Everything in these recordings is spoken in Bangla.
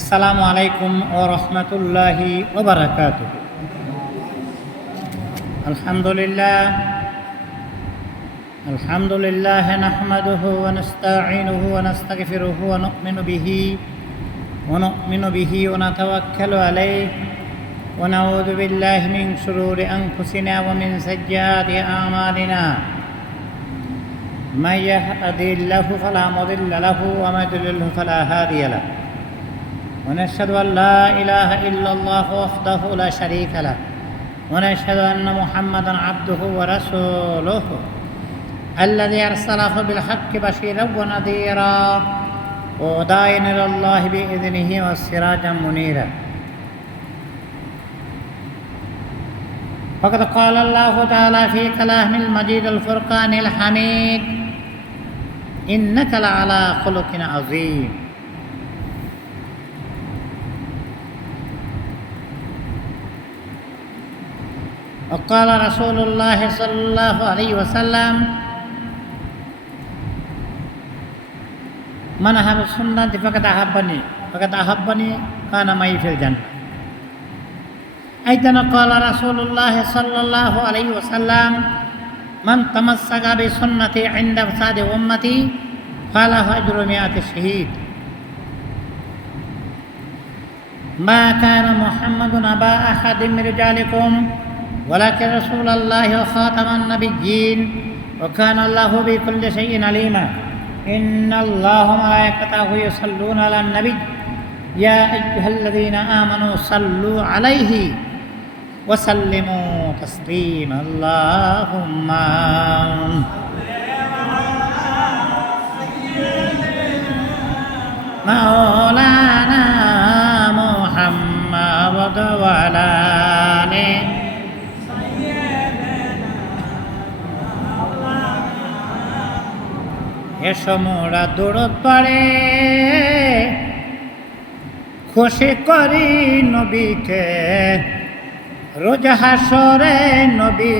আসসালামু আলাইকুম ওয়া রাহমাতুল্লাহি ওয়া বারাকাতুহু। আলহামদুলিল্লাহ নাহমাদুহু ওয়া নাস্তাঈনুহু ওয়া নাস্তাগফিরুহু ওয়া নু'মিনু বিহি ওয়া নাতাওয়াক্কালু আলাইহি ওয়া নাউযু বিল্লাহি মিন শুরুরি আনফুসিনা ওয়া মিন সাইয়্যাতি আ'মালিনা। মান ইয়াহদিহিল্লাহু ফালা মুদিল্লা লাহু ওয়া মান ইউদ্লিলহু ফালা হাদিয়া লাহু। ونشهد أن لا إله إلا الله وحده لا شريك له ونشهد أن محمدا عبده ورسوله الذي أرسله بالحق بشيرا ونذيرا وداعيا إلى الله بإذنه وسراجا منيرا. فقد قال الله تعالى في كلامه المجيد الفرقان الحميد إنك لعلى خلق عظيم. وقال رسول الله صلى الله عليه وسلم من أحب السنة فقد أحبني كان معي في الجنة. أيضا قال رسول الله صلى الله عليه وسلم من تمسك بسنتي عند فساد أمتي فله أجر 100 شهيد. ما كان محمد أبا أحد من رجالكم ولكن رسول الله وخاتم النبيين وكان الله بكل شيء عليما. إن الله وملائكته يصلون على النبي يا أيها الذين آمنوا صلوا عليه وسلموا تسليما. اللهم مولانا محمد وعلى آله এসো মোরা দৌড় পারে খুশি করি নবীকে রোজ হাসরে নবী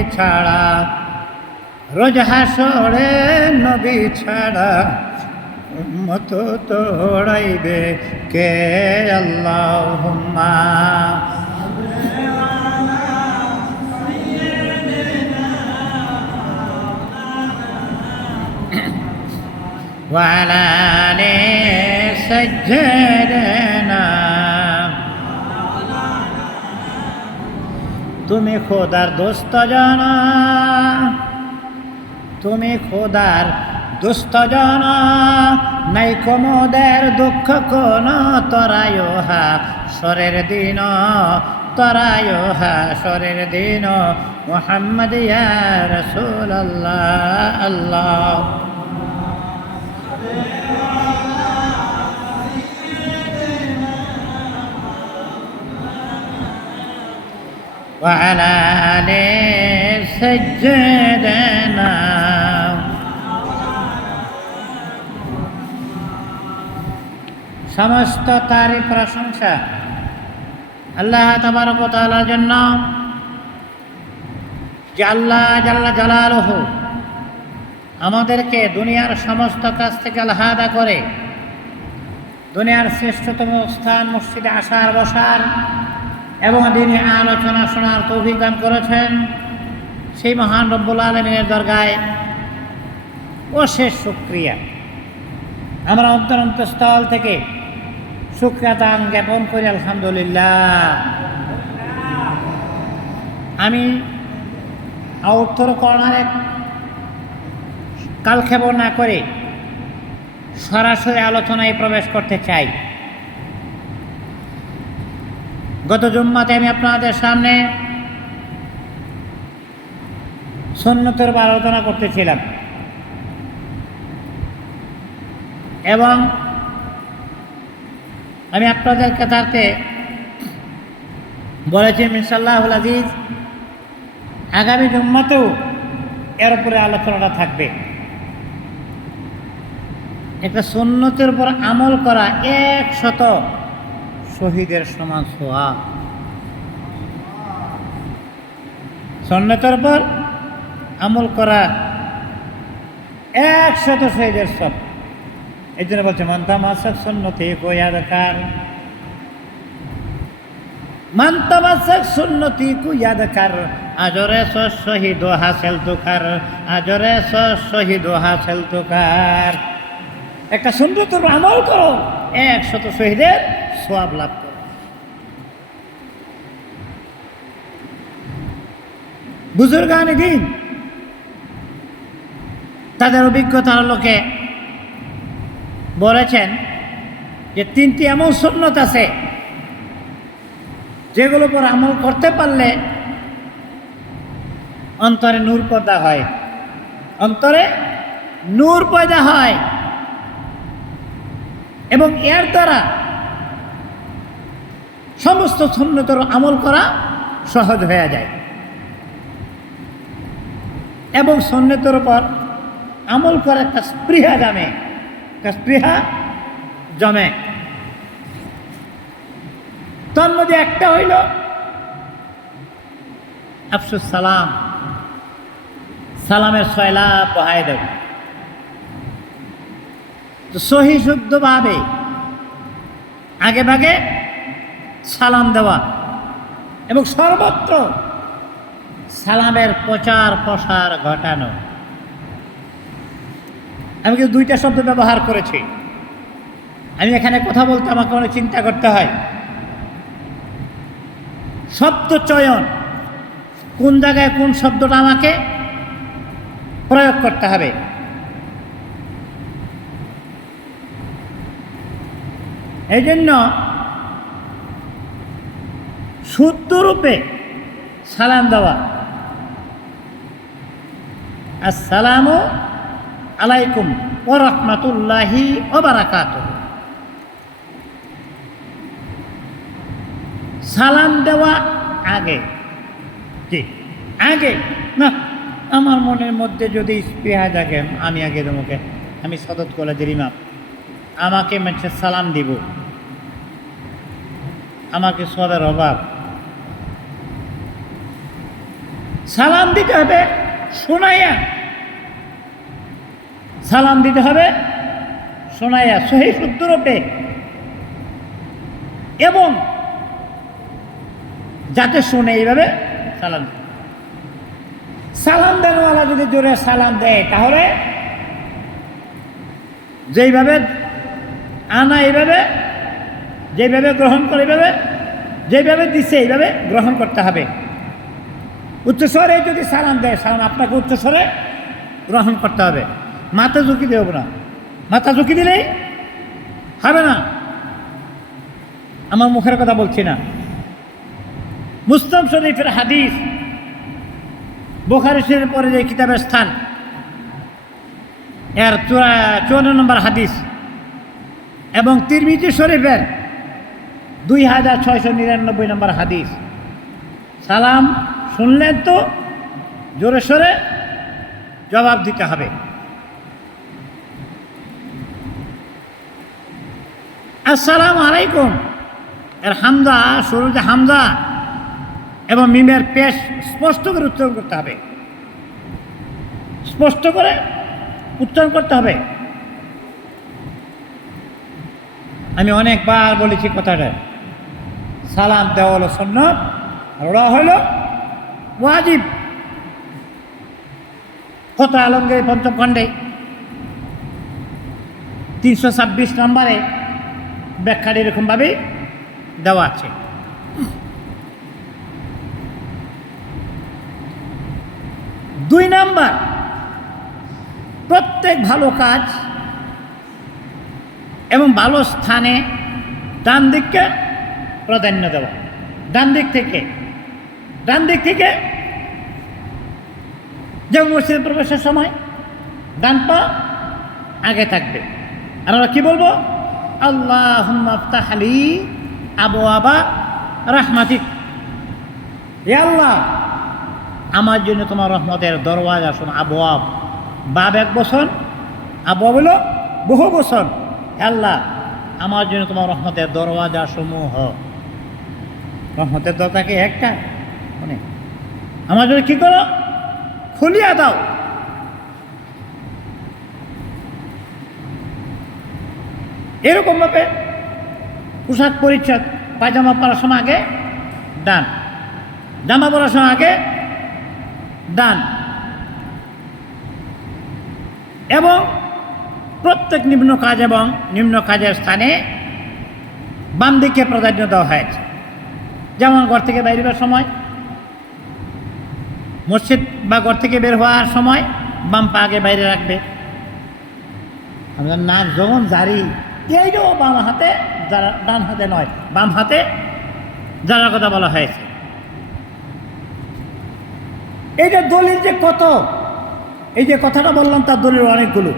ছাড়া উম্মত তোড়াইবে কে। আল্লাহুম্মা وعلى آل سيدنا। তুমি খোদার দোস্ত জানা, তুমি খোদার দোস্ত জানা, নাই কমোদের দুঃখ কোন তরায়ো হাসরের দিন, তরায়ো হাসরের দিন। মুহাম্মদ ইয়া রাসূলুল্লাহ। আল্লাহ وعلى آل سيدنا। সমস্ত তারই প্রশংসা আল্লাহ তাবারক ওয়া তাআলার জন্য, যে আল্লাহ জাল্লা জালালুহু আমাদেরকে দুনিয়ার সমস্ত কাজ থেকে আলাদা করে দুনিয়ার শ্রেষ্ঠতম স্থান মসজিদে আসার বসার এবং দিনে আলোচনা শোনার তৌফিক দান করেছেন। সেই মহান রব্বুল আলামিনের দরগায় অশেষ শুকরিয়া। আমরা অন্তরস্থল থেকে শুকরিয়া দান জ্ঞাপন করি আলহামদুলিল্লাহ। আমি আউত্তর করণারে কালক্ষেপণ না করে সরাসরি আলোচনায় প্রবেশ করতে চাই। গত জুম্মাতে আমি আপনাদের সামনে সুন্নতের উপর আলোচনা করতেছিলাম এবং আমি আপনাদেরকে তাতে বলেছি ইনশাআল্লাহুল আজিজ আগামী জুম্মাতেও এর উপরে আলোচনাটা থাকবে। একটা সুন্নতের উপর আমল করা 100 শহীদের সমান সওয়াব। সুন্নতের উপর আমল করা 100 শহীদের সব। এই জন্য বলছে মান তামাসাক সুন্নতি কোয়া দরকার, মান তামাসসাক সুন্নতি কু ইয়াদ কর, আজরে শহীদ হাসিল তু কর, আজরে শহীদ হাসিল তু কর। একটা সুন্নতের আমল করো, 100 শহীদের সওয়াব লাভ করো। বুজুর্গান দিন তাদের অভিজ্ঞতার লোকে বলেছেন যে 3টি এমন সুন্নত আছে যেগুলোর উপর আমল করতে পারলে অন্তরে নূর পয়দা হয়, অন্তরে নূর পয়দা হয় এবং এর দ্বারা সমস্ত সুন্নতের আমল করা সহজ হয়ে যায় এবং সুন্নতের উপর আমল করে একটা স্পৃহা জমে। তার মধ্যে একটা হইল আফসুস সালাম, সালামের সয়লা বহায় দেব। তো সহি শুদ্ধভাবে আগে ভাগে সালাম দেওয়া এবং সর্বত্র সালামের প্রচার প্রসার ঘটানো। আমি কিন্তু 2টা শব্দ ব্যবহার করেছি। আমি এখানে কথা বলতে আমাকে অনেক চিন্তা করতে হয়। শব্দ চয়ন, কোন জায়গায় কোন শব্দটা আমাকে প্রয়োগ করতে হবে। এই জন্য শুদ্ধরূপে সালাম দেওয়া, আসসালামু আলাইকুম ওয়া রাহমাতুল্লাহি ওয়া বারাকাতুহু। সালাম দেওয়া আগে, জি আগে না, আমার মনের মধ্যে যদি স্পৃহা জাগে আমি আগে তোমাকে, আমি সদত কলেজের ইমাম, আমাকে মানুষের সালাম দিব, আমাকে সবের অভাব। সালাম দিতে হবে শোনাইয়া, সালাম দিতে হবে শোনাইয়া সহি শুদ্ধরূপে, এবং যাতে শুনে এইভাবে সালাম। সালাম দেওয়ালা যদি জোরে সালাম দেয় তাহলে যেইভাবে আনা এইভাবে, যেভাবে গ্রহণ করে এইভাবে, যেভাবে দিচ্ছে এইভাবে গ্রহণ করতে হবে। উচ্চস্বরে যদি সালাম দেয়, সালাম আপনাকে উচ্চস্বরে গ্রহণ করতে হবে। মাথা ঝুঁকি দেব না, মাথা ঝুঁকি দিলেই হবে না। আমার মুখের কথা বলছি না। মুসলিম শরীফের হাদিস, বুখারী শরীফের পরে যে কিতাবের স্থান, এর 54 নম্বর হাদিস, এবং তিরমিজি শরীফের 2699 নম্বর হাদিস। সালাম শুনলেন তো জোরে সোরে জবাব দিতে হবে। আসসালামু আলাইকুম এর হামজা, শুরুতে হামজা এবং মিমের পেশ স্পষ্ট করে উচ্চারণ করতে হবে, স্পষ্ট করে উচ্চারণ করতে হবে। আমি অনেকবার বলেছি কথাটা, সালাম দেওয়া হলো সুন্নাত আর ওরা হলো ওয়াজিব। ফতোয়া আলমগীর 5ম খণ্ডে 326 নম্বরে ব্যাখ্যাটা এরকমভাবেই দেওয়া আছে। দুই নাম্বার, প্রত্যেক ভালো কাজ এবং ভালো স্থানে ডান দিককে প্রাধান্য দেওয়া। ডান দিক থেকে যেমন মসজিদে প্রবেশের সময় ডান পা আগে থাকবে, আর আমরা কি বলবো? আল্লাহুম্মা আফতাহ লি আবওয়াবা রাহমাতিক, হে আল্লাহ আমার জন্য তোমার রহমতের দরওয়াজা শোন। আবওয়াব, বাব এক বচন, আবওয়াব হলো বহু বচন। হে আল্লাহ আমার জন্য তোমার রহমতের দরওয়াজা সমূহ, রহমতের দরজাকে একটা মানে আমার জন্য কি করো? খুলিয়া দাও। এরকমভাবে পোশাক পরিচ্ছদ, পায়জামা পরার সময় আগে ডান, জামা পরার সময় আগে ডান, এবং প্রত্যেক নিম্ন কাজ এবং নিম্ন কাজের স্থানে বাম দিকে প্রাধান্য দেওয়া হয়েছে। যেমন ঘর থেকে বাইরে বের সময়, মসজিদ বা ঘর থেকে বের হওয়ার সময় বাম পা আগে বাইরে রাখবে। আমাদের নাক যখন জারি, এইটাও বাম হাতে, যারা ডান হাতে নয়, বাম হাতে যারা কথা বলা হয়েছে। এইটা দলিল যে কত, এই যে কথাটা বললাম তার দলিল অনেকগুলো।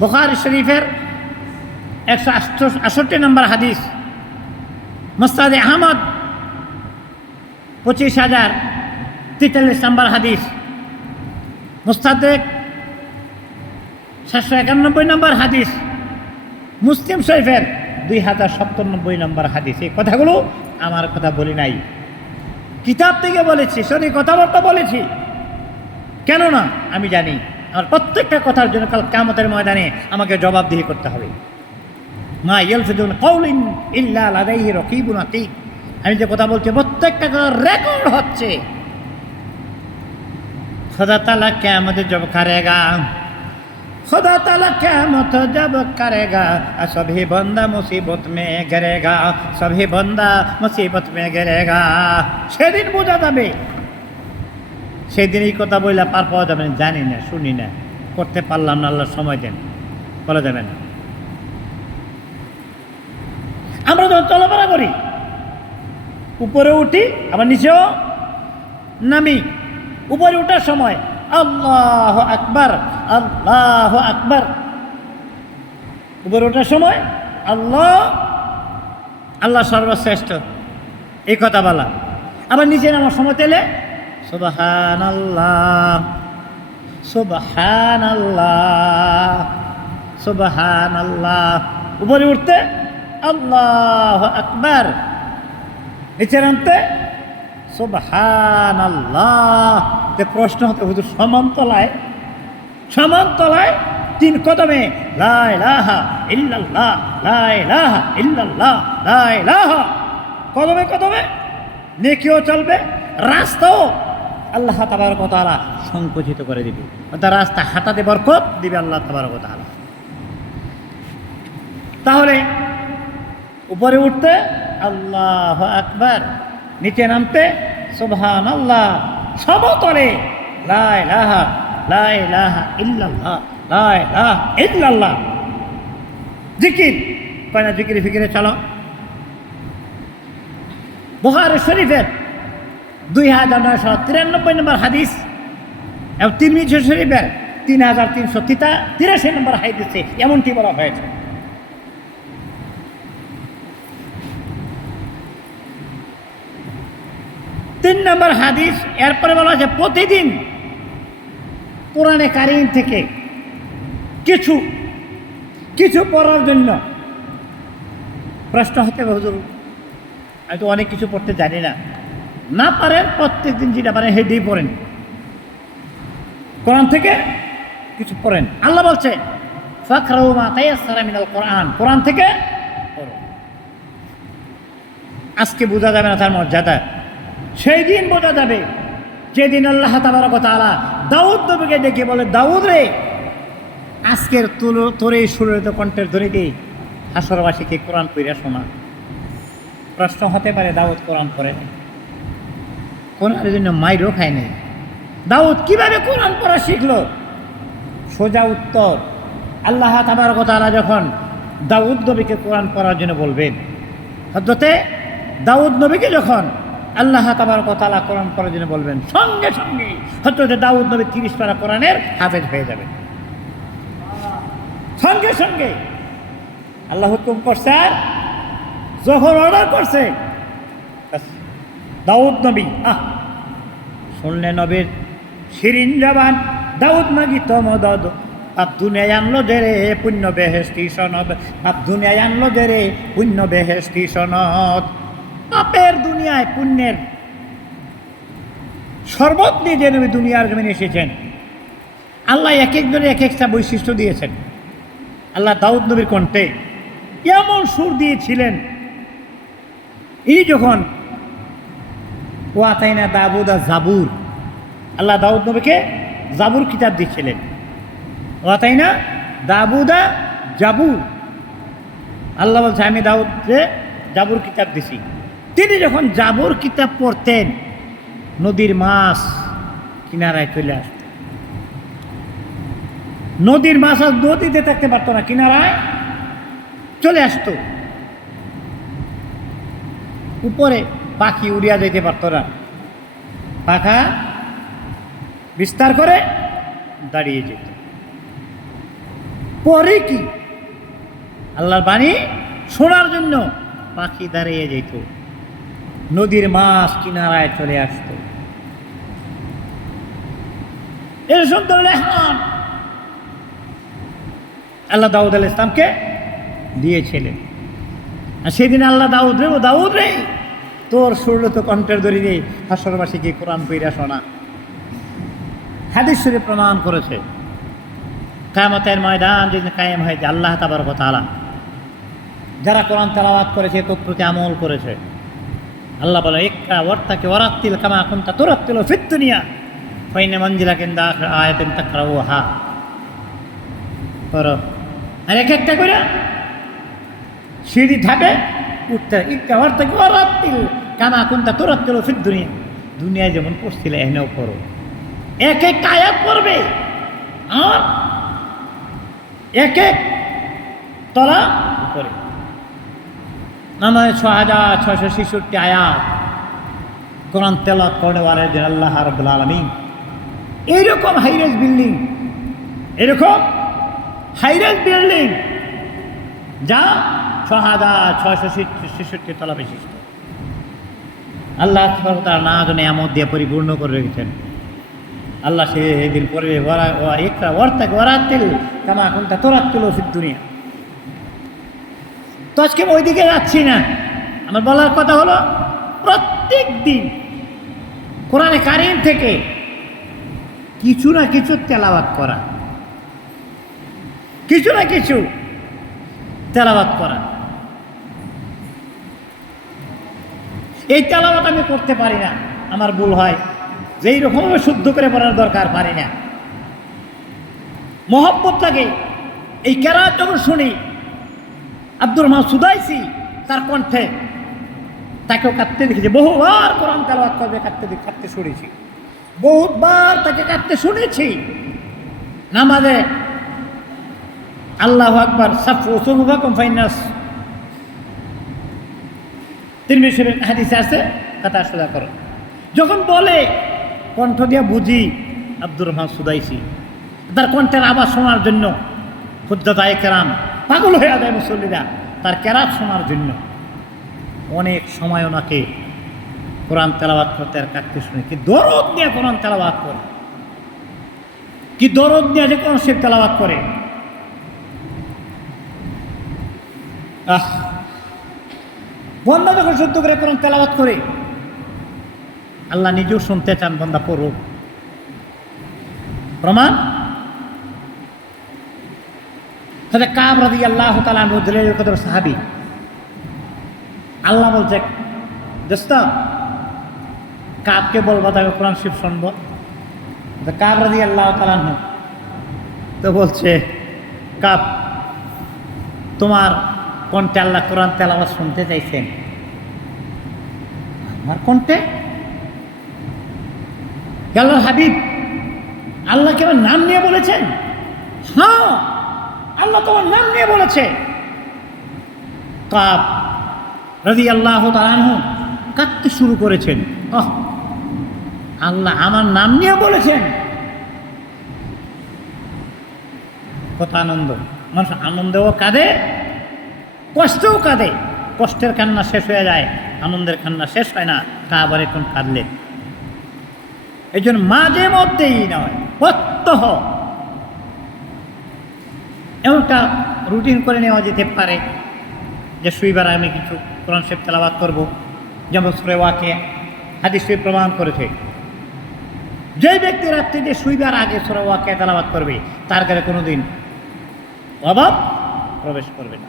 বুখারী শরীফের 168 নম্বর হাদিস, মুসনাদ আহমদ 25,043 নম্বর হাদিস, মুস্তাদরাক 791 নম্বর হাদিস, মুসলিম শরীফের 2097 নম্বর হাদিস। এই কথাগুলো আমার কথা বলি নাই, কিতাব থেকে বলেছি, সরি কথাবার্তা বলেছি। কেননা আমি জানি আমার প্রত্যেকটা কথার জন্য কাল কিয়ামতের ময়দানে আমাকে জবাবদিহি করতে হবে। মা ইয়ালফিযু মিন কাওলিন ইল্লা লাদাইহি রাকীবুন আতীদ। আমি যে কথা বলছি প্রত্যেকটা কথা রেকর্ড হচ্ছে। खुदा ताला क़यामत जब करेगा, खुदा ताला क़यामत जब करेगा, सभी बंदा मुसीबत में गिरेगा, सभी बंदा मुसीबत में गिरेगा। সেদিন বোঝা যাবে, সেদিন এই কথা বললে পার পাওয়া যাবে না, জানি না, শুনি না, করতে পারলাম না, আল্লাহ সময় দেন, বলা যাবে না। আমরা যখন চলাফেরা করি, উপরে উঠি আবার নিচেও নামি। উপরে ওঠার সময় আল্লাহু আকবার, আল্লাহু আকবার। উপরে ওঠার সময় আল্লাহ, আল্লাহ সর্বশ্রেষ্ঠ, এই কথা বলা। আবার নিচে নামার সময় তেলে সুবহানাল্লাহ, সুবহানাল্লাহ, সুবহানাল্লাহ। উপরে উঠতে আল্লাহু আকবার, নিচে নামতে সুবহানাল্লাহ। প্রশ্ন হতে হুজুর সমান্তলায়, সমান্তলায় 3 কদমে লা ইলাহা ইল্লাল্লাহ, লা ইলাহা ইল্লাল্লাহ, লা ইলাহা। কদমে কদমে নেকিও চলবে, রাস্তাও আল্লাহ তাবারক ওয়া তাআলা সংকুচিত করে দিবে, অর্থাৎ রাস্তা হাঁটাতে বরকত দিবে আল্লাহ তাবারক ওয়া তাআলা। তাহলে উপরে উঠতে আল্লাহু আকবার, নিচে নামতে সুবহানাল্লাহ, সমতলে লা ইলাহা, লা ইলাহা ইল্লাল্লাহ, লা ইলাহা ইল্লাল্লাহ। জিকির কয়না, জিকিরে ফিকিরে চলো। বুখারী শরীফের 2993 নম্বর হাদিস এবং তিরমিজি শরীফের 3383 নম্বর হাদিসে এমনটি বলা হয়েছে। তিন নম্বর হাদিস, এরপরে বলা হয়েছে প্রতিদিন কোরআনে কারীম থেকে কিছু কিছু পড়ার জন্য। প্রশ্ন হতে হুজুর আমি তো অনেক কিছু পড়তে জানি না, না পারেন প্রত্যেক দিন যেটা পারেন হেঁটেই পড়েন, কোরআন থেকে কিছু পড়েন। আল্লাহ বলছে ফাকরাউ মা তায়াসসারা মিনাল কোরআন, কোরআন থেকে পড়ো। আজকে বোঝা যাবে না তার মর্যাদা, সেই দিন বোঝা যাবে যেদিন আল্লাহ তাবারক ওয়া তাআলা দাউদ নবীকে ডেকে বলে, দাউদ রে, আজকের তোর এই সুরিত কণ্ঠের ধ্বনিতে হাসরবাসীকে কোরআন পড়িয়া শোনা। প্রশ্ন হতে পারে দাউদ কোরআন পড়েনি, কোরআনের জন্য মাইরও খায়নি। দাউদ কিভাবে কোরআন পড়া শিখলো? সোজা উত্তর, আল্লাহ তাবারক ওয়া তাআলা যখন দাউদ নবীকে কোরআন পড়ার জন্য বলবেন, হযরতে দাউদ নবীকে যখন আল্লাহ তাবারক ওয়া তাআলা কোরআন পড়ার জন্য বলবেন, সঙ্গে সঙ্গে হযরতে দাউদ নবী 30 পারা কোরআনের হাফেজ হয়ে যাবেন। সঙ্গে সঙ্গে আল্লাহ হুকুম করছে, আর যখন অর্ডার করছে দাউদ নবী শুনলে নবীর শিরিন জবান, দাউদ নবী তমদদ পাপ দুনিয়ায় আনলো যে রে পুণ্য বেহেশতি সনদ, পাপ দুনিয়ায় আনলো যে রে পুণ্য বেহেশতি সনদ। পাপের দুনিয়ায় পুণ্যের শরবত নিয়ে যে নবী দুনিয়ার জমিনে এসেছেন, আল্লাহ এক একজনের এক একটা বৈশিষ্ট্য দিয়েছেন। আল্লাহ দাউদ নবীর কণ্ঠে এমন সুর দিয়েছিলেন, এই যখন ও আতাইনা দাউদা জাবুর, আল্লাহ দাউদ নবীকে জাবুর কিতাব দিচ্ছিলেন। ও আতাইনা দাউদা জাবুর, আল্লাহ বলছে আমি দাউদকে জাবুর কিতাব দিছি। তিনি যখন জাবুর কিতাব পড়তেন নদীর মাছ কিনারায় চলে আসত। নদীর মাছ আর নদীতে থাকতে পারতো না, কিনারায় চলে আসতো। উপরে পাখি উড়িয়া যেতে পারতো না, পাখা বিস্তার করে দাঁড়িয়ে যেত। পরে কি আল্লাহর বাণী শোনার জন্য পাখি দাঁড়িয়ে যেত, নদীর মাছ কিনারায় চলে আসতো। এর সুন্দর রেহমান আল্লাহ দাউদ আলাইহিস সালামকে দিয়েছিলেন। আর সেদিন আল্লাহ দাউদ রে তোর সুরত কণ্ঠের দড়ি দিয়ে হাসরবাসীকে কোরআন পইরা শোনা। হাদিস শরীফ প্রমাণ করেছে কিয়ামতের ময়দান যেদিন কায়েম হয়েছে, আল্লাহ তাবারক ওয়া তাআলা যারা কোরআন তেলাওয়াত করেছে, তৎপ্রতি আমল করেছে, আল্লাহ বলে ইকরা ওয়ারতাকি ওয়ারাত্তিল কামা কুনতা তুরাত্তিলু ফিদ দুনিয়া ফাইন্না মানজিলাকা ইনদা আখির আয়াতিন তাকরাউহা। করো আর এক একটা করে সিঁড়ি ধাপে উঠতে, ইকরা ওয়ারতাকি ওয়ারাত্তিল কামা কুনতা তুরাত্তিলু ফিদ দুনিয়া, দুনিয়ায় যেমন পড়ছিলে এখানেও পড়ো। এক এক আয়াত পড়বে আর এক এক তলা উপরে। আমাদের ৬,৬৬৬ আয়াত কোরআন তেলাওয়াত করনে ওয়ালে দিন আল্লাহ রাব্বুল আলামিন এইরকম হাইরাইজ বিল্ডিং, এরকম হাইরাইজ বিল্ডিং যা ৬,৬৬৬ তলা বিশিষ্ট, আল্লাহ তার না জন্য আমদ দিয়ে পরিপূর্ণ করে রেখেছেন। আল্লাহ সেদিন পড়বে ইকরা ওয়ারতাকি ওয়ারাত্তিল কামা কুনতা তুরাত্তিলু ফিদ দুনিয়া। তো আজকে ওই দিকে যাচ্ছি না, আমার বলার কথা হলো প্রত্যেক দিন কোরআনে কারীম থেকে কিছু না কিছু তেলাওয়াত করা, কিছু না কিছু তেলাওয়াত করা। এই তেলাওয়াত আমি করতে পারি না, আমার ভুল হয়, যেই রকমভাবে শুদ্ধ করে পড়ার দরকার পারি না। মহব্বত লাগে এই কেরাত যখন শুনি, আব্দুর রহমান সুদাইসি তার কণ্ঠে তাকেও কাঁদতে দেখেছি, বহুবার কোরআন তেলাওয়াত করবে কাঁদতে শুনেছি, বহুবার তাকে কাঁদতে শুনেছি। নামাজে আল্লাহু আকবার সাফু সুবুহাকুম ফাইনাস তিরমিজি হাদিসে আছে কথা সোজা করো। যখন বলে কণ্ঠ দিয়া বুঝি আব্দুর রহমান সুদাইসি, তার কণ্ঠের আওয়াজ শোনার জন্য হুজ্জাতায়ে কেরাম পাগল হয়ে যায়, মুসল্লিরা তার কেরাত শোনার জন্য। অনেক সময় ওনাকে কোরআন তেলাওয়াত করতে আর কাটতে শুনে, কি দরদ নিয়ে কোরআন তেলাওয়াত করে, কি দরদ নিয়ে যে কোরআন শরীফ তেলাওয়াত করে। বন্দা যখন শুদ্ধ করে কোরআন তেলাওয়াত করে, আল্লাহ নিজেও শুনতে চান বন্দা পড়ুক। প্রমাণ হযরত কাব রাদিয়াল্লাহু তাআলা আনহু জলিলুল কদর সাহাবী, আল্লাহ বলছে দোস্ত কাবকে বলবো তাকে কোরআন শরীফ শুনবো। কাব রাদিয়াল্লাহু তাআলা আনহু তো বলছে, কাব তোমার কণ্ঠে আল্লাহ কোরআন তেলাওয়াত শুনতে চাইছেন, আমার কণ্ঠে? আল্লাহর হাবিব আল্লাহকে আমার নাম নিয়ে বলেছেন? হ্যাঁ, আল্লাহ তোমার নাম নিয়ে বলেছে। কাব রাদিয়াল্লাহু তাআলা আনহু কাঁদতে শুরু করেছেন, আল্লাহ আমার নাম নিয়ে বলেছেন। কত আনন্দ! মানুষ আনন্দেও কাঁদে, কষ্টেও কাঁদে। কষ্টের কান্না শেষ হয়ে যায়, আনন্দের কান্না শেষ হয় না। আবার এখন কাঁদলেন। এই জন্য মাঝে মধ্যেই নয়, প্রত্যহ এমনটা রুটিন করে নেওয়া যেতে পারে যে শুইবার আমি কিছু কোরআন শরীফ তেলাওয়াত করবো। যেমন সূরা ওয়াকিয়া হাদিস শরীফ প্রমাণ করেছে, যে ব্যক্তি রাত্রিতে শুইবার আগে সূরা ওয়াকিয়া তেলাওয়াত করবে তার ঘরে কোনোদিন অভাব প্রবেশ করবে না।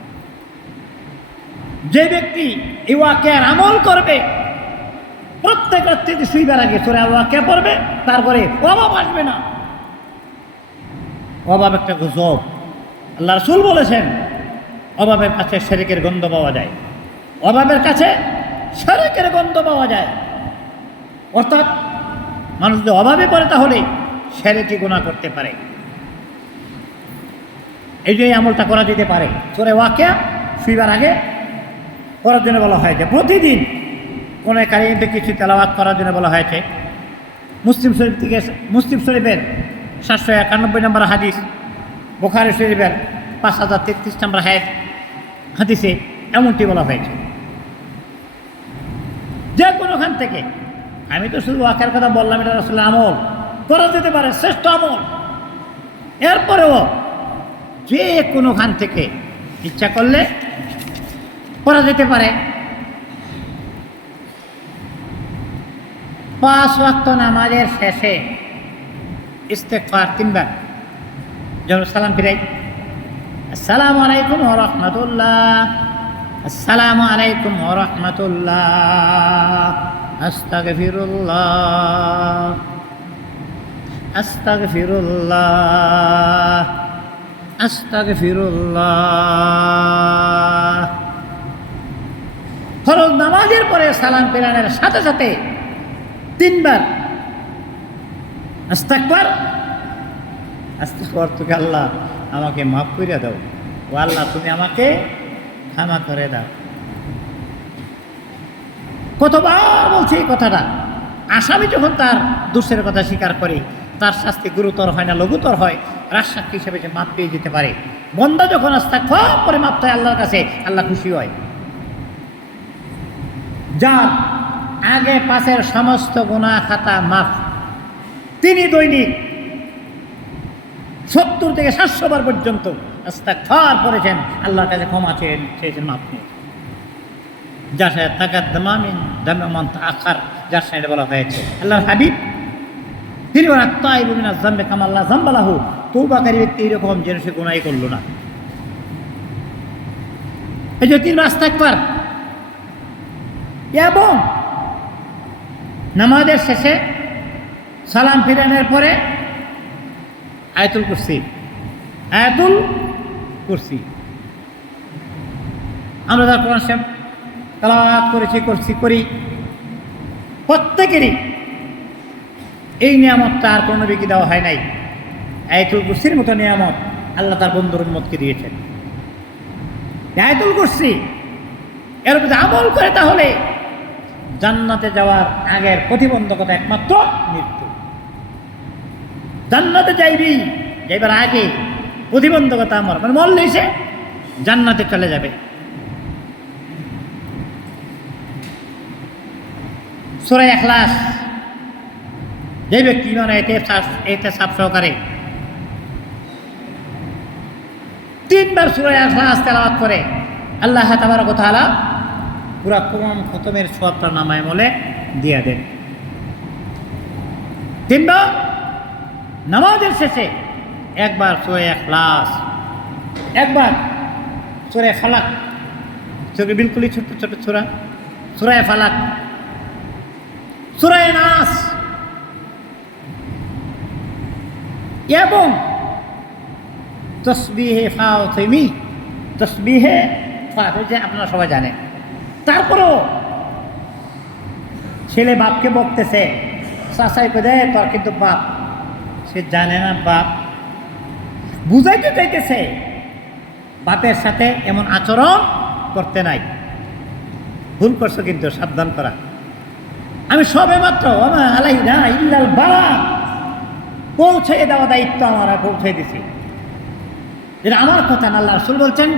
যে ব্যক্তি এই ওয়াকিয়ার আমল করবে প্রত্যেক রাত্রে শুইবার আগে সূরা ওয়াকিয়া পড়বে, তারপরে অভাব আসবে না। অভাব একটা গজব। আল্লাহ রাসূল বলেছেন অভাবের কাছে শিরকের গন্ধ পাওয়া যায়, অভাবের কাছে শিরকের গন্ধ পাওয়া যায়। অর্থাৎ মানুষ যদি অভাবে পড়ে তাহলে শিরকি গুনাহ করতে পারে। এই যে আমলটা করা যেতে পারে, সূরা ওয়াকিয়া শুইবার আগে করার জন্য বলা হয়েছে। প্রতিদিন কোন কারিমে কিছু তেলাওয়াত করার জন্য বলা হয়েছে। মুসলিম শরীফ থেকে, মুসলিম শরীফের 791 নম্বর হাদিস, বুখারী শরীফের 5033 নম্বর হাদিসে এমনটি বলা হয়েছে। যে কোনোখান থেকে, আমি তো শুধু ওয়াকিয়ার কথা বললাম, এটা রাসূলের আমল, করা যেতে পারে, শ্রেষ্ঠ আমল। এরপরেও যে কোনোখান থেকে ইচ্ছা করলে করা যেতে পারে। 5 ওয়াক্ত নামাজের শেষে ইস্তেগফার 3 বার, যখন সালাম ফিরাই, আসসালামু আলাইকুম ওয়া রাহমাতুল্লাহ, আসসালামু আলাইকুম ওয়া রাহমাতুল্লাহ, আস্তাগফিরুল্লাহ, আস্তাগফিরুল্লাহ, আস্তাগফিরুল্লাহ। ফরজ নামাজের পরে সালাম ফেরানোর সাথে সাথে 3 বার আস্তাগফার, আস্তাগফার, তোকে আল্লাহ আমাকে মাফ করে দাও, ও আল্লাহ তুমি আমাকে ক্ষমা করে দাও। কতবার বলছে এই কথাটা। আসামি যখন তার দোষের কথা স্বীকার করে, তার শাস্তি গুরুতর হয় না লঘুতর হয়, রাজসাক্ষী হিসেবে যে মাপ পেয়ে যেতে পারে। বন্দা যখন আস্তাগফার করে মাপ চায় আল্লাহর কাছে, আল্লাহ খুশি হয়। যার আগে পাশের সমস্ত গুনাহ খাতা মাফ, তিনি দৈনিক 70 থেকে 700 বার পর্যন্ত ইস্তেগফার করেছেন, আল্লাহর কাছে ক্ষমা চেয়েছেন, মাফ নিয়েছেন। যার সাথে তাকাদ্দামা মিন দামি মান তাআখার, যার সাথে বলা হয়েছে আল্লাহর হাবিব তিনি বলেন তাইবু মিনাজ যামবি কামা লা যামবা লাহু, তওবাকারী ব্যক্তি এরকম যেন সে গুনাহই করল না। এই যে 3 বার ইস্তেগফার, এবং নামাজের শেষে সালাম ফিরানোর পরে আয়াতুল কুরসি, আয়াতুল কুরসি। আমরা যারা কোরআন শরীফ তেলাওয়াত করি, প্রত্যেকেরই এই নিয়ামতটা আর কোনো নবীকে দেওয়া হয় নাই। আয়াতুল কুরসির মতো নিয়ামত আল্লাহ তার বন্ধুর উম্মতকে দিয়েছেন। আয়াতুল কুরসি এর উপর আমল করে তাহলে জান্নাতে যাওয়ার আগের প্রতিবন্ধকতা একমাত্র মৃত্যু। জান্নাতে যাইবার আগে প্রতিবন্ধকতা আমার, মানে মরলে সে জান্নাতে চলে যাবে। সূরা ইখলাস, যে ব্যক্তি মানে এতে সাফ সহকারে 3 বার সূরা ইখলাস তেলাওয়াত করে, আল্লাহ তাবারক ওয়া তাআলা পুরা কোরআন খতমের সওয়াবটা নামায় আমলে দিয়ে দেন। 3 বার নামাজের শেষে, একবার সূরা ইখলাস, একবার সূরা ফালাক, সূরা বিলকুলই ছোট ছোট সূরা, সূরা ফালাক, সূরা নাস, এবং তাসবিহে ফাতিমি, তাসবিহে ফাতিমি যে আপনারা সবাই জানেন। তারপরেও ছেলে বাপকে বকতেছে, চাচাই করে তোর কিন্তু বাপ, সে জানে না বাপ, বুঝাইতে চাইতেছে বাপের সাথে এমন আচরণ করতে নাই, ভুল করছো কিন্তু সাবধান করা। আমি সবে মাত্র ওমা আলাইনা ইল্লাল বালাগ, পৌঁছে দেওয়া দায়িত্ব আমার, পৌঁছে দিছি। যেটা আমার কথা না, আল্লাহ রাসূল বলছেন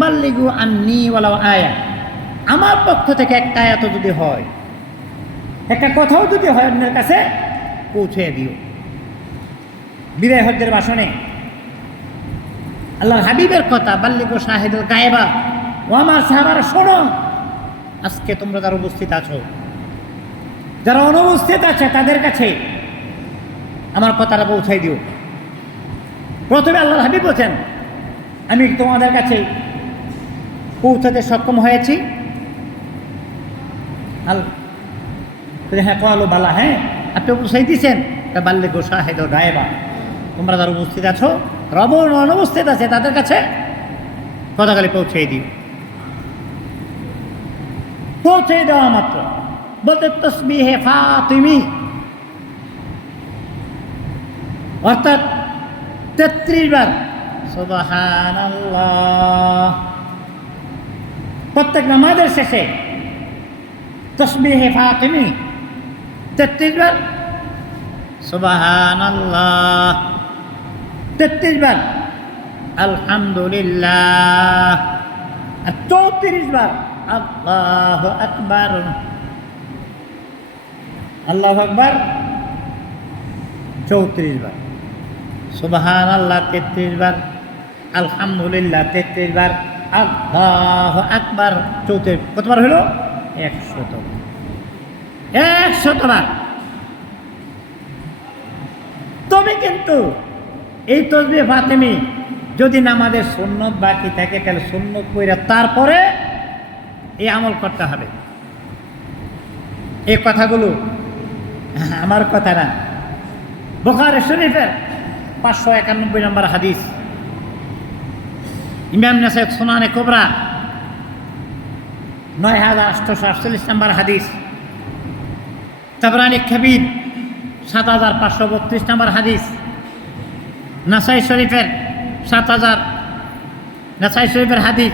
বাল্লিগু আন্নী ওয়ালাউ আয়া, আমার পক্ষ থেকে একটা আয়াত যদি হয়, একটা কথাও যদি হয়, অন্যের কাছে পৌঁছে দিও। বিদায় হজ্জের ভাষণে আল্লাহর হাবিবের কথা, বাল্লিগু শাহিদুল গায়বা, ও আমার সাহাবারা শোনো, আজকে তোমরা যারা উপস্থিত আছো, যারা অনুপস্থিত আছে তাদের কাছে আমার কথাটা পৌঁছাই দিও। প্রথমে আল্লাহর হাবিব বলছেন আমি তোমাদের কাছে পৌঁছাতে সক্ষম হয়েছি হ্যাঁ কলো বালা, হ্যাঁ আপনি পৌঁছাই দিয়েছেন, তা বাল্যে গোসা হেদ গায়েবা, তোমরা যারা উপস্থিত আছো রব অনুপস্থিত আছে তাদের কাছে কথাকালি পৌঁছে দিও। পৌঁছে দেওয়া মাত্র বলতে তসবিহে ফাতিমি, অর্থাৎ 33 বার সুবহানাল্লাহ। প্রত্যেক নামাজের শেষে তসবিহে ফাতিমি 33 বার সুবহানাল্লাহ, 33 বার আলহামদুলিল্লাহ, আর 34 বার আল্লাহু আকবার। আল্লাহু আকবার 34 বার, সুবহানাল্লাহ 33 বার, আলহামদুলিল্লাহ 33 বার, আল্লাহু আকবার 34। কতবার হলো? 100 বার। তবে কিন্তু এই তসবিহ ফাতিমি যদি নামাজের সুন্নত বাকি থাকে তাহলে সুন্নত কইরা তারপরে এই আমল করতে হবে। এই কথাগুলো আমার কথা না, বুখারী শরীফের 591 নম্বর হাদিস, ইমাম নাসাই সুনানে কুবরা 9848 নম্বর হাদিস, তাবরানী কাবীর 7532 নম্বর হাদিস, নাসাই শরীফের 7000, নাসাই শরীফের হাদিস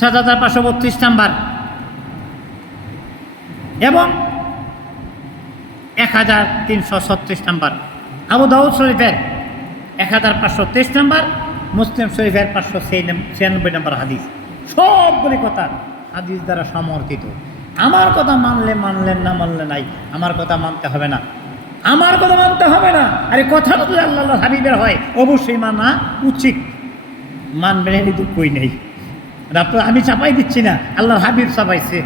7532 নম্বর এবং 1336 নম্বর, আবু দাউদ শরীফের 1523 নম্বর, মুসলিম শরীফের 596 নম্বর হাদিস। সবগুলি কথা হাদিস দ্বারা সমর্থিত। আমার কথা মানলে মানলেন, না মানলে নাই, আমার কথা মানতে হবে না, আমার কথা মানতে হবে না। আরে কথা যদি আল্লাহ হাবিবের হয় অবশ্যই মানা উচিত, মানবেন এই দুঃখই নেই। আমি চাপাই দিচ্ছি না, আল্লাহর হাবিব চাপাইছে।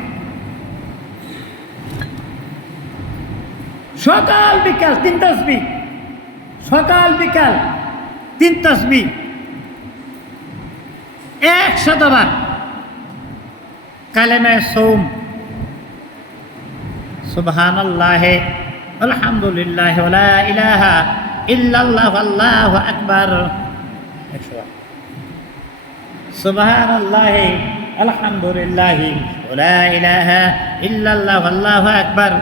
সকাল বিকাল 3 তাসবিহ, সকাল বিকাল 3 তাসবিহ 100 বার, কালেমে সৌম সুবহানাল্লাহ আলহামদুলিল্লাহ ওয়া লা ইলাহা ইল্লাল্লাহ আল্লাহু আকবার 100 বার, সুবহানাল্লাহ আলহামদুলিল্লাহ ওয়া লা ইলাহা ইল্লাল্লাহ আল্লাহু আকবার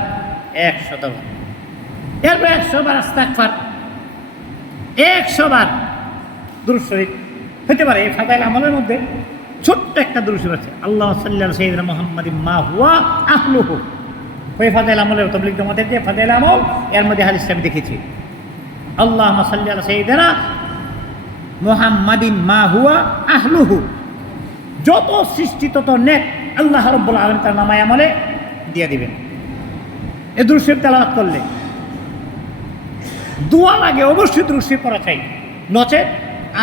100 বার। এরপর 100 বার ইস্তিগফার, 100 বার দুরূদ শরীফ হতে পারে। এই ফাদাইল আমলের মধ্যে ছোট্ট একটা দুরূদ শরীফ আছে, আল্লাহুম্মা সাল্লি আলা সাইয়্যিদিনা মুহাম্মাদিন মা হুয়া আহলুহু। ওই ফাদাইল আমলের তাবলীগ জামাতের যে ফাদাইল আমল, এর মধ্যে হাদিসটা আমি দেখেছি, আল্লাহুম্মা সাল্লি আলা সাইয়্যিদিনা মুহাম্মাদিন মা হুয়া আহলুহু। যত সৃষ্টি তত নেক আল্লাহ রাব্বুল আলামিন তার নামায় আমলে দিয়ে দিবেন। এই দুরূদ শরীফ তেলাওয়াত করলে দোয়া লাগে, অবশ্যই দুরূদ শরীফ পড়া চাই, নচেত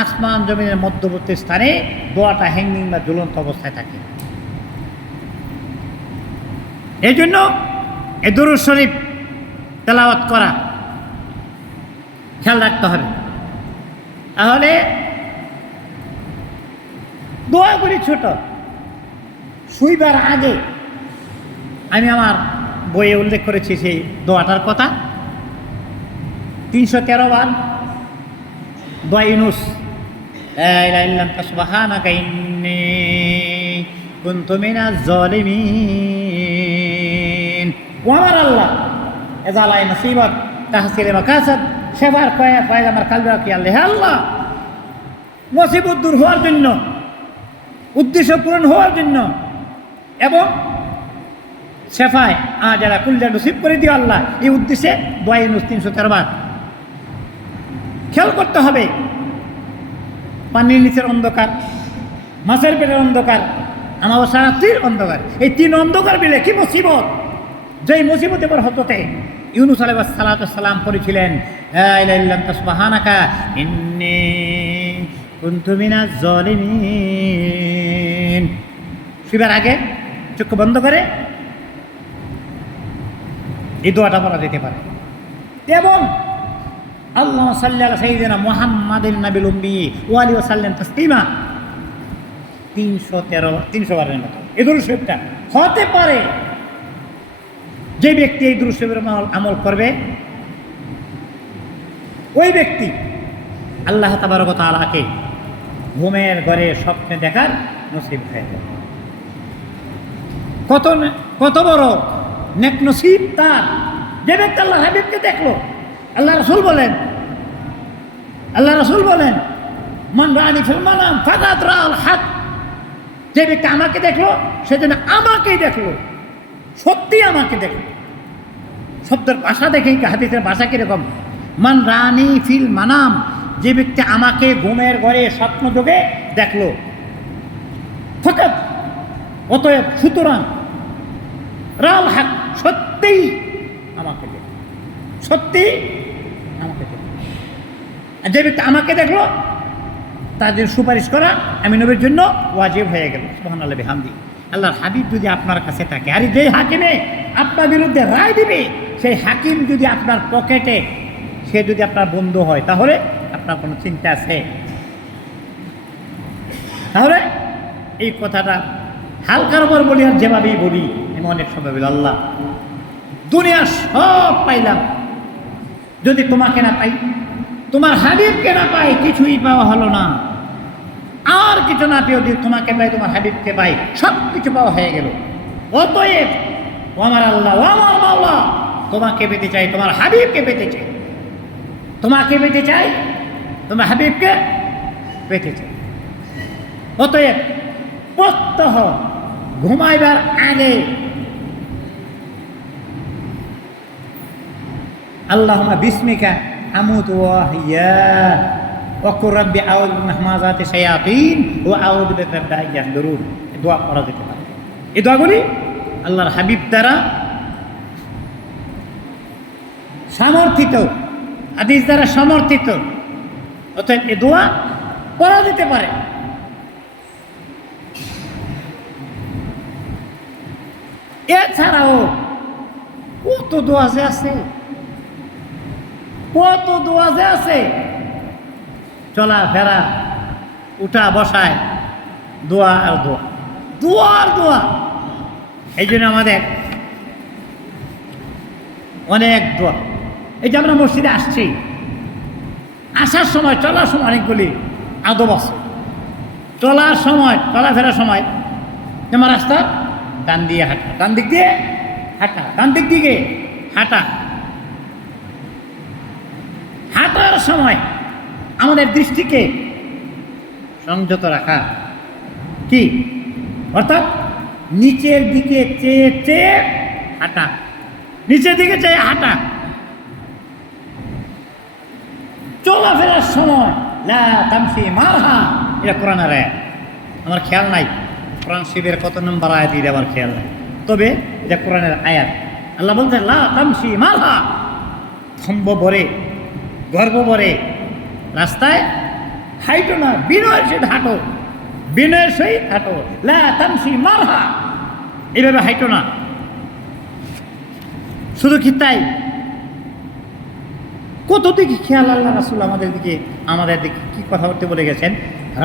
আসমান জমিনের মধ্যবর্তী স্থানে দোয়াটা হ্যাঙ্গিং বা ঝুলন্ত অবস্থায় থাকে। এই জন্য এই দুরূদ শরীফ তেলাওয়াত করা খেয়াল রাখতে হবে। তাহলে দোয়াগুলি ছোট, শুইবার আগে আমি আমার বইয়ে উল্লেখ করেছি সেই দোয়াটার কথা, 313 বার দোয়া ইউনুস, লা ইলাহা ইল্লা আনতা সুবহানাকা ইন্নী কুনতু মিনাজ জালিমিন। ও আমার আল্লাহ, এজালাই মুসিবত তাহসিলে মাকাসাদ, সেবার কয়া ফয়েজ আমার কালবে কি আল্লাহ, হে আল্লাহ মুসিবত দূর হওয়ার জন্য, উদ্দেশ্য পূরণ হওয়ার জন্য এবং শেফায় যারা কুলজা নসিব করে দিও আল্লাহ, এই উদ্দেশ্যে দোয়া ইউনুস 313 বার। খেয়াল করতে হবে, পানির নিচের অন্ধকার, মাছের পেটের অন্ধকার, আমাবস্যা রাত্রির অন্ধকার, এই 3 অন্ধকার মিলে কি মুসিবত, যেই মুসিবতে পর হততে ইউনুস আলাইহিস সালাম করেছিলেন, লা ইলাহা ইল্লা আনতা সুবহানাকা ইন্নী কুনতু মিনাজ জালিমিন। শুবার আগে চোখ বন্ধ করে এই দোয়াটা পড়া যেতে পারে। এবং আল্লাহুম্মা সাল্লি আলা সাইয়্যিদিনা মুহাম্মাদিন নাবিল উম্মি ওয়া আলিহি ওয়া সাল্লাম তাসলিমা 300 বারের মতো এই দুরূদ শরীফটা হতে পারে যে ব্যক্তি এই দুরূদ শরীফের আমল করবে, ওই ব্যক্তি আল্লাহ তাবারক ওয়া তাআলাকে ঘুমের ঘরে স্বপ্নে দেখার নসিব হয়ে যাবে। কত বড় নেক নসিব তার, যে ব্যক্তি আল্লাহ হাবিবকে দেখলো। আল্লাহ রাসূল বলেন মান রাআনি ফিল মানাম ফাকাদ রাআল হক। যে ব্যক্তি আমাকে দেখলো সেজন্য আমাকেই দেখলো, সত্যি আমাকে দেখলো। শব্দের ভাষা দেখেই হাদিসের ভাষা কিরকম, মান রাআনি ফিল মানাম, যে ব্যক্তি আমাকে ঘুমের ঘরে স্বপ্ন যোগে দেখলো। ফাকাদ, অতএব সুতরাং রাআল হক, সত্যিই আমাকে দেখলো, সত্যি আমাকে দেখলো। আর যে ব্যক্তি আমাকে দেখলো তাদের সুপারিশ করা আমি নবীর জন্য ওয়াজিব হয়ে গেল। সুবহানাল্লাহ বিহামদি। আল্লাহর হাবিব যদি আপনার কাছে থাকে, আর যেই হাকিমে আপনার বিরুদ্ধে রায় দিবে, সেই হাকিম যদি আপনার পকেটে, সে যদি আপনার বন্ধু হয়, তাহলে আপনার কোনো চিন্তা আছে? তাহলে এই কথাটা হালকার উপর বলি, আর যেভাবেই বলি আমি অনেক সময় বলি, আল্লাহ দুনিয়া সব পাইলাম, যদি তোমাকে না পাই, তোমার হাবিবকে না পাই, কিছুই পাওয়া হলো না। আর কিছু না পেয়েও যদি তোমাকে পাই, তোমার হাবিবকে পাই, সব কিছু পাওয়া হয়ে গেল। অতএব ও আমার আল্লাহ, ও আমার মাওলা, তোমাকে পেতে চাই, তোমার হাবিবকে পেতে চাই, তোমাকে পেতে চাই, তোমার হাবিবকে পেতে চাই। অতএব প্রত্যহ ঘুমাইবার আগে আল্লাহুম্মা বিসমিকা আমুতু ওয়া আহইয়া ওয়া কুর রাব্বি আউযু মিন হামাযাতি শায়াতিন ওয়া আউযু বিকা মিন আন ইয়াহদুরুন। এই দোয়া পড়া যেতে পারে। এই দোয়াগুলি আল্লাহর হাবিব দ্বারা সমর্থিত, হাদিস দ্বারা সমর্থিত। অতএব এই দোয়া পড়া যেতে পারে। এছাড়াও কত দোয়া যে আছে, কত দোয়া যে আছে। চলাফেরা, উঠা বসায় দোয়া আর দোয়া, দোয়া আর দোয়া। এই জন্য আমাদের অনেক দোয়া। এই যে আমরা মসজিদে আসছি, আসার সময়, চলার সময় অনেকগুলি আদব আছে। চলার সময়, চলাফেরার সময় যেমন রাস্তা ডান দিয়ে হাঁটা, ডান দিক দিয়ে হাঁটা, ডান দিক দিকে হাঁটা। হাঁটার সময় আমাদের দৃষ্টিকে সংযত রাখা, কি অর্থাৎ নিচের দিকে চেয়ে চেয়ে হাঁটা, নিচের দিকে চেয়ে হাঁটা। চলাফেরার সময় লা তামশি মারহা, এটা কোরআনের আয়াত, আমার খেয়াল নাই কোরআন শিবের কত নম্বর আয়াত, এটা আমার খেয়াল নাই, তবে এটা কোরআনের আয়াত। আল্লাহ বলছে লা তামশি মারহা, থম্ব ভরে, গর্ব ভরে রাস্তায় হাইটো না, বিনয়ের সহিত হাঁটো, বিনয়ের সহিত হাঁটো। লা তামশি মারহা, এইভাবে হাইটো না। শুধু কি তাই, কত দিকে খেয়াল আল্লাহ রাসূল আমাদের দিকে কি কথা বলতে বলে গেছেন।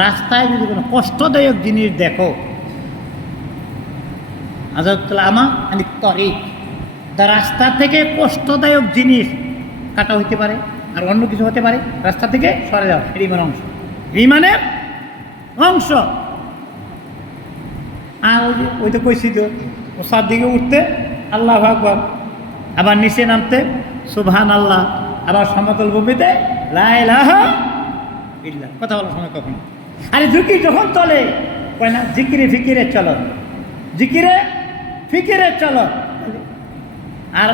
রাস্তায় যদি কোনো কষ্টদায়ক জিনিস দেখো, আযাবুল্লামা আনিত তরিক, রাস্তা থেকে কষ্টদায়ক জিনিস কাটা হইতে পারে, আর অন্য কিছু হতে পারে, রাস্তা থেকে সরে যাও, ইমানের অংশ, ইমানের অংশ। আর ওই তো কইছি তো, ওসার দিকে উঠতে আল্লাহু আকবার, আবার নিচে নামতে সুবহানাল্লাহ, আবার সমতল ভূমিতে লা ইলাহা ইল্লাল্লাহ। কথা বলার সময় কখন, আরে ঝুঁকি যখন চলে কয় না, জিকিরে ফিকিরে চলো, জিকিরে ফিকিরে চলো। আর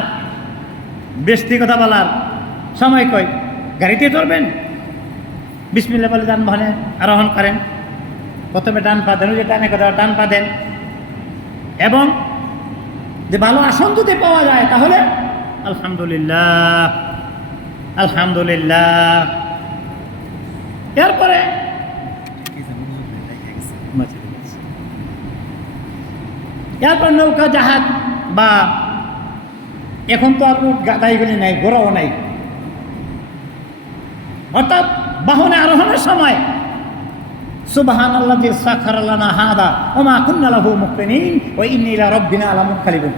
বেশি কথা বলার সময় কই, গাড়িতে চড়বেন, বিসমিল্লাহ বলে যানবাহনে আরোহণ করেন, প্রথমে ডান পা দেন, ওই যে ডানে কথা ডান পা দেন, এবং যে ভালো আসন যদি পাওয়া যায় তাহলে আলহামদুলিল্লাহ, আলহামদুলিল্লাহ। এরপরে নৌকা জাহাজ, বা এখন তো আর গাড়িগুলি নাই, ঘোড়াও নাই, অর্থাৎ বাহনে আরোহণের সময় সুবহানাল্লাযী সাখারা লানা হাদা ওয়া মা কুন্না লাহু মুকরিনিন ওয়া ইন্না ইলা রাব্বিনা লামুনকালিবুন।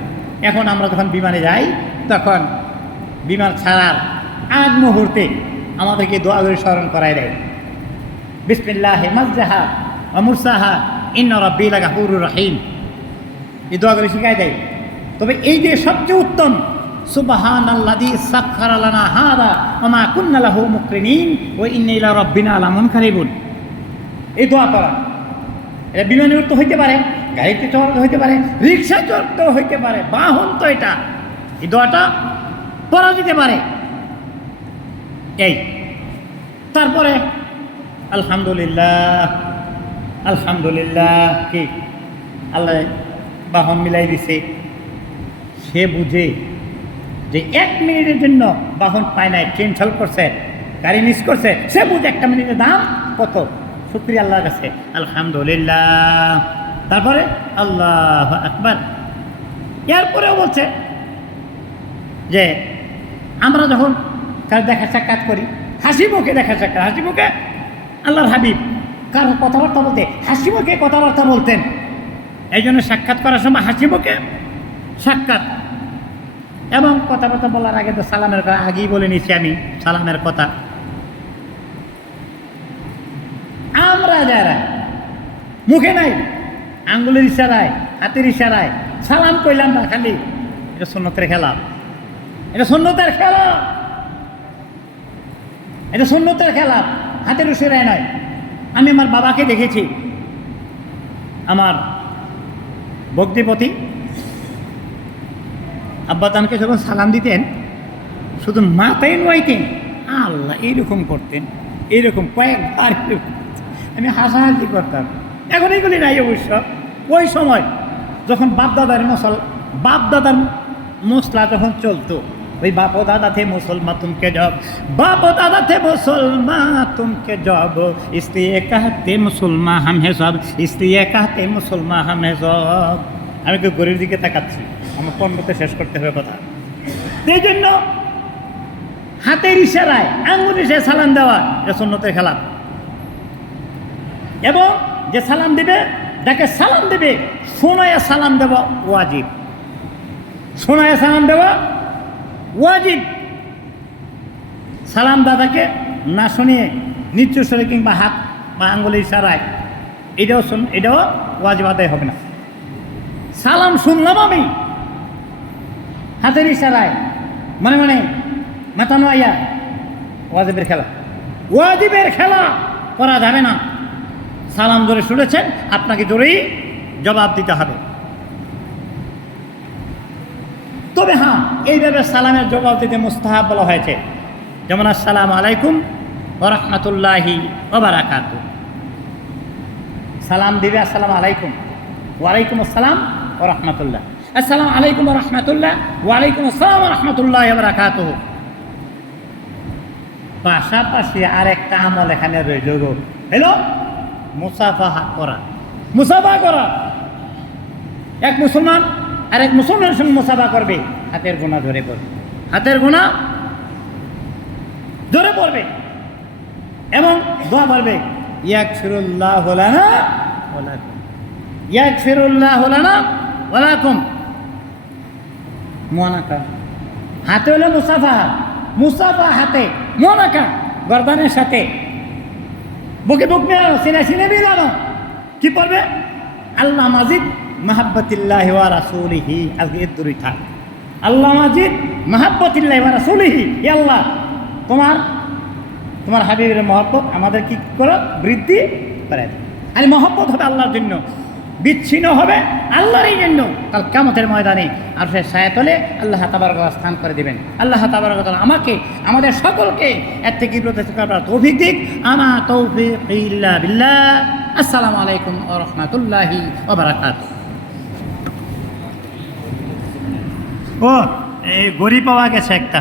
এখন আমরা যখন বিমানে যাই তখন বিমান ছাড়ার আগ মুহূর্তে আমাদেরকে দোয়া করে স্মরণ করায় দেয়, বিসমিল্লাহি মাজজাহা ওয়া মুরসাহা ইন্না রাব্বি লাগাফুরুর রহিম, এই দোয়া করে শিখাই দেয়। তবে এই যে সবচেয়ে উত্তম, সুবহানাল্লাযী সাখখারা লানা হাযা ওয়া মা কুন্না লাহু মুকরিনিন ওয়া ইন্না ইলা রাব্বিনা লামুনকালিবুন, এই দোয়া করা। এটা বিমানে উঠতে হইতে পারে, গাড়িতে চড়তে হইতে পারে, রিক্সা চড়তেও হইতে পারে, বাহন তো এটা, এই দোয়াটা পড়া যেতে পারে। এই তারপরে আলহামদুলিল্লাহ, আলহামদুলিল্লাহ, কি আল্লাহ বাহন মিলাই দিছে। সে বুঝে যে 1 মিনিটের জন্য বাহন পায় নাই, ট্রেন চাল করছে, গাড়ি মিস করছে, সে বুঝে 1 মিনিটের দাম কত। শুকরিয়া আল্লাহর কাছে, আলহামদুলিল্লাহ। তারপরে আল্লাহু আকবার। এরপরেও বলছে যে আমরা যখন কার দেখা সাক্ষাৎ করি, হাসি মুখে দেখা সাক্ষাৎ, হাসি মুখে আল্লাহর হাবিব কার কথাবার্তা বলতে হাসি মুখে কথাবার্তা বলতেন। এই জন্য সাক্ষাৎ করার সময় হাসি মুখে সাক্ষাৎ। এবং কথাবার্তা বলার আগে তো সালামের কথা আগেই বলে নিচ্ছি আমি, সালামের কথা। আমরা যারা মুখে নাই, আঙ্গুলের ইশারায়, হাতের ইশারায় সালাম কইলাম না, খালি এটা সুন্নতের খেলা, এটা সুন্নতের খেলা, এটা সুন্নতের খেলা, হাতের ইশারায় নয়। আমি আমার বাবাকে দেখেছি, আমার ভক্তিপতি আব্বাতানকে যখন সালাম দিতেন শুধু মাথায় নোয়াইতেন, আল্লাহ এইরকম করতেন, এইরকম কয়েকবার আমি হাসাহাসি করতাম। এখন এইগুলি নাই অবশ্য। ওই সময় যখন বাপদাদার মশলা যখন চলতো, ওই বাপ দাদা থে মুসলমান তুমকে জব, বাপ দাদা থে মুসলমান তুমকে জব, ইসলিয়ে কাহতে মুসলমান হাম হে সব, ইসলিয়ে কাহতে মুসলমান হাম হে সব। আমি তো গরির দিকে তাকাচ্ছি, আমার পণ্যতে শেষ করতে হবে কথা। এই জন্য হাতের ইশারায়, আঙুল ইশারায় সালাম দেওয়া এটা সুন্নতের খেলা। এবং যে সালাম দিবে, যাকে সালাম দেবে, শোনায় সালাম দেওয়া ওয়াজিব, শোনায় সালাম দেওয়া ওয়াজিব। সালাম দাদাকে না শুনিয়ে নিচু স্বরে কিংবা হাত বা আঙ্গুলের ইশারায়, এটাও ওয়াজিব আদায় হবে না। সালাম শুনলাম আমি হাতের ইশারায়, মানে মানে মাথা নোয়াইয়া, ওয়াজিবের খেলা, ওয়াজিবের খেলা করা যাবে না। সালাম ধরে শুনেছেন, আপনাকে ধরেই জবাব দিতে হবে। তবে হ্যাঁ, এইভাবে সালামের জবাব দিতে মুস্তাহাব বলা হয়েছে, যেমন আসসালামু আলাইকুম ওয়া রাহমাতুল্লাহি ওয়া বারাকাতুহু। সালাম দিবে আসসালামু আলাইকুম, ওয়ালাইকুম আসসালাম ওয়া রাহমাতুল্লাহ, আসসালামু আলাইকুম ওয়া রাহমাতুল্লাহ, ওয়ালাইকুম আসসালাম ওয়া রাহমাতুল্লাহি ওয়া বারাকাতুহু। পাশাপাশি আরেকটা আমল এখানে রইল, হলো মুসাফাহা করা। মুসাফা করা, এক মুসলমান আর এক মুসলমানের সঙ্গে মুসাফা করবে, হাতের গোনা ধরে পড়বে, হাতের গোনা ধরে পড়বে এবং দোয়া পড়বে, ইয়াগফিরুল্লাহু লানা ওয়া লাকুম, ইয়াগফিরুল্লাহু লানা ওয়া লাকুম। মুনাকা হাতে হলো মুসাফা, মুসাফা হাতে, মুনাকা গর্দানের সাথে, বুকে বুক মেলানো, সিনে সিনে মিলানো। কি পড়বে? আল্লাহ মাজিদ মাহাব্বতিল্লাহি ওয়া রাসূলিহি। আজকে এর দূরই থাক, আল্লাহ মাজিদ মাহাব্বতিল্লাহি ওয়া রাসূলিহি। হে আল্লাহ, তোমার হাবিবের মহব্বত আমাদের কি করো? বৃদ্ধি করে। আর মহব্বত হবে আল্লাহর জন্য, বিচ্ছিন্ন হবে আল্লাহর এই জন্য। কাল কিয়ামতের ময়দানে আর সে ছায়াতলে আল্লাহ তাবারক ওয়া তাআলা স্থান করে দিবেন। আল্লাহ তাবারক ওয়া তাআলা আমাকে, আমাদের সকলকে এর থেকে বিরত করার তৌফিক দিক। আমা তৌফিক ইল্লা বিল্লাহ। আসসালামু আলাইকুম ওয়া রাহমাতুল্লাহি ওয়া বারাকাতুহু। ও এই গড়ি পাওয়া গেছে একটা।